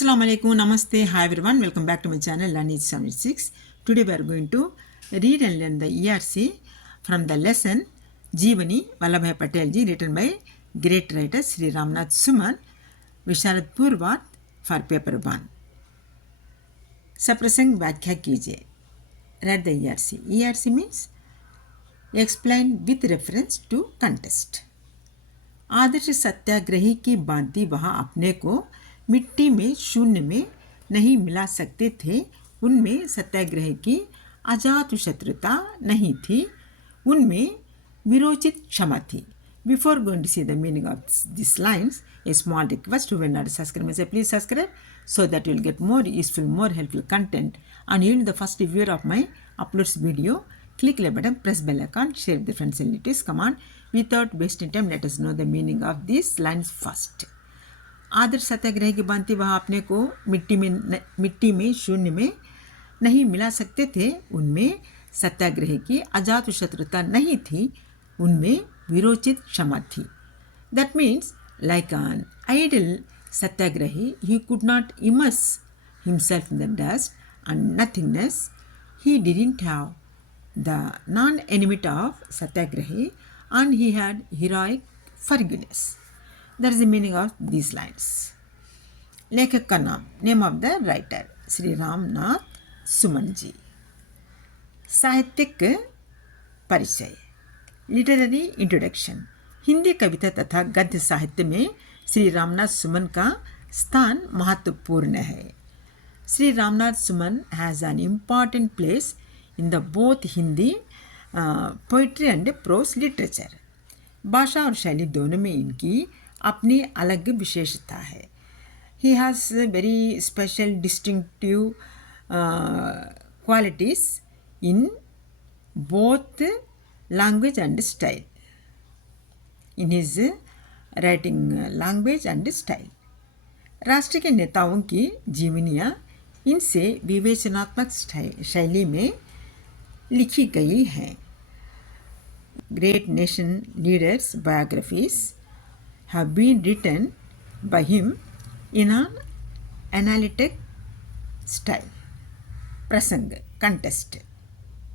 Assalamu alaikum, namaste, hi everyone, welcome back to my channel Learn Easy 76. Today we are going to read and learn the ERC from the lesson Jeevani Vallabhbhai Patel ji, written by great writer Sri Ramnath Suman, Visharad पूर्वार्थ for paper 1. सप्रसंग व्याख्या कीजिए. Read the ERC. ERC means explain with reference to contest. आदर्श सत्याग्रही की भांति वह अपने को मिट्टी में शून्य में नहीं मिला सकते थे. उनमें सत्याग्रह की अजातशत्रुता नहीं थी, उनमें विरोचित क्षमा थी. Before going to see the meaning of these lines, a small request: who will not subscribe, say please subscribe so that you will get more useful, more helpful content. And you will be the first viewer of my uploads video. Click like button, press bell icon, share with the friends and relatives. Come on, without wasting time, let us know the meaning of these lines first. आदर्श सत्याग्रह की भांति वह अपने को मिट्टी में शून्य में नहीं मिला सकते थे. उनमें सत्याग्रह की अजातशत्रुता नहीं थी, उनमें विरोचित क्षमा थी. That means, like an idle satyagrahi, he could not immerse himself in the dust and nothingness. He didn't have the non-enmity of satyagrahi, and he had heroic forgiveness. That is the meaning of these lines. लेखक का नाम, name of the writer, Shri Ramnath Suman जी. साहित्यिक परिचय, literary introduction. Hindi कविता तथा गद्य साहित्य में श्री रामनाथ सुमन का स्थान महत्वपूर्ण है. Shri Ramnath Suman has an important place in the both Hindi poetry and prose literature. भाषा और शैली दोनों में इनकी अपनी अलग विशेषता है. He has very special distinctive qualities in both language and style. In his writing language and style. राष्ट्र के नेताओं की जीवनियाँ इनसे विवेचनात्मक शैली में लिखी गई हैं. Great nation leaders' biographies have been written by him in an analytic style. प्रसंग, contest.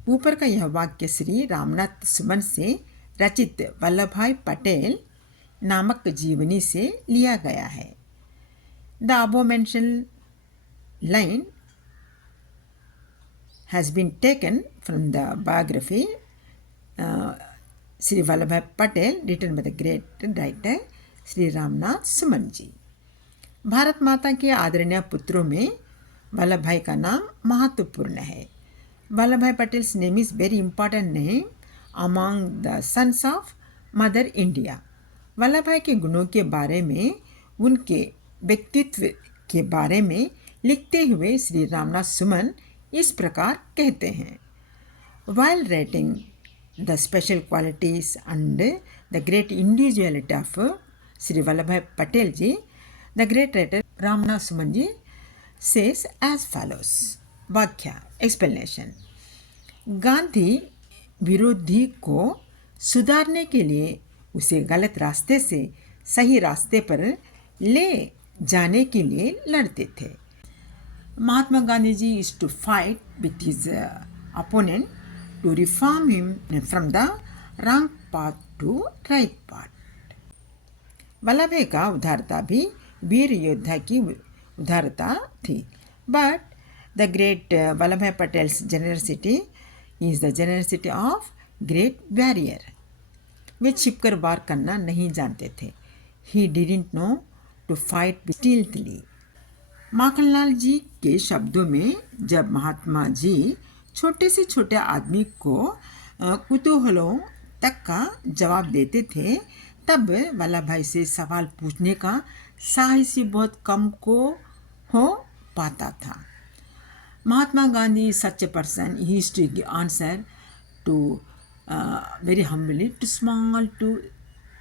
ऊपर का यह वाक्य श्री रामनाथ सुमन से रचित वल्लभभाई पटेल नामक जीवनी से लिया गया है. The above mentioned line has been taken from the biography Shri Vallabhbhai Patel written by the great writer Shri Ramnath Suman ji. Bharat माता के आदरणीय पुत्रों में वल्लभभाई का नाम महत्वपूर्ण है. Vallabhbhai Patel's name is very important name among the sons of Mother India. Vallabhbhai के गुणों के बारे में, उनके व्यक्तित्व के बारे में लिखते हुए श्री रामनाथ सुमन इस प्रकार कहते हैं. While writing the special qualities and the great individuality of Sri Vallabhbhai Patel ji, the great writer Ramnath Suman ji says as follows. व्याख्या, एक्सप्लेनेशन. गांधी विरोधी को सुधारने के लिए उसे गलत रास्ते से सही रास्ते पर ले जाने के लिए लड़ते थे. Mahatma Gandhi ji is to fight with his opponent to reform him from the wrong path to right path. Vallabhbhai का उदारता भी वीर योद्धा की उदारता थी. But The great Vallabhbhai Patel's generosity is the generosity of great warrior. वे छिपकर वार करना नहीं जानते थे. He didn't know to fight stealthily. Makhanlal जी के शब्दों में, जब महात्मा जी छोटे से छोटे आदमी को कुतूहलों तक का जवाब देते थे, तब वल्लभभाई से सवाल पूछने का साहस बहुत कम को हो पाता था. Mahatma Gandhi is such a person. He used to give answer to very humbly to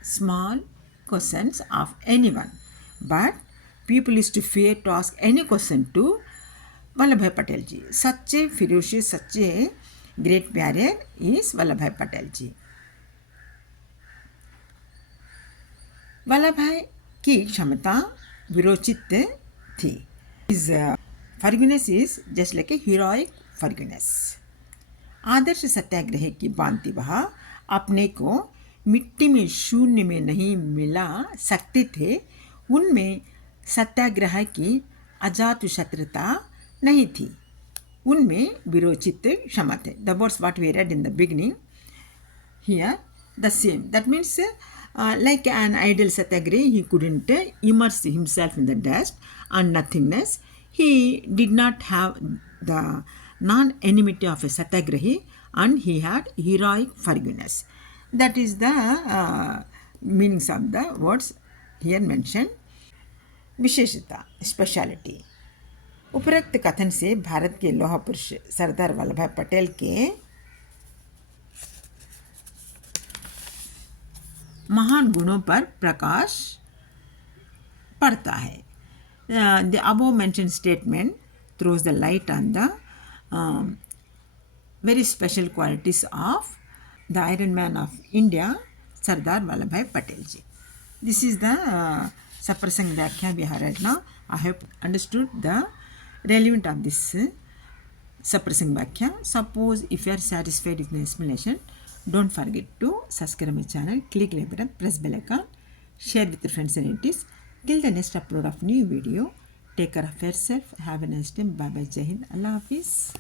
small questions of anyone. But people used to fear to ask any question to Vallabhbhai Patel ji. Such a ferocious, such a great warrior is Vallabhbhai Patel ji. Vallabhbhai की क्षमता विरोचित थी. His forgiveness is just like a heroic forgiveness. आदर्श सत्याग्रह की भांति वह अपने को मिट्टी में शून्य में नहीं मिला सकते थे, उनमें सत्याग्रह की अजातशत्रुता नहीं थी, उनमें विरोचित क्षमा थे. The words what we read in the beginning here, the same. That means like an ideal satyagrahi, he couldn't immerse himself in the dust and nothingness. He did not have the non-enmity of a satyagrahi, and he had heroic forgiveness. That is the meanings of the words here mentioned. विशेषता, speciality. उपरोक्त कथन से भारत के लौह पुरुष सरदार वल्लभ भाई पटेल के महान गुणों पर प्रकाश पड़ता है. The above mentioned statement throws the light on the very special qualities of the Iron Man of India, Sardar Vallabhbhai Patel ji. This is the Saprasang Vyakhya we have read now. I have understood the relevant of this Saprasang Vyakhya. Suppose if you are satisfied with my explanation, don't forget to subscribe my channel, click like button, press bell icon, share with your friends and relatives. Till the next upload of new video, take care of yourself. Have a nice day. Bye bye. Jai Hind. Allah Hafiz.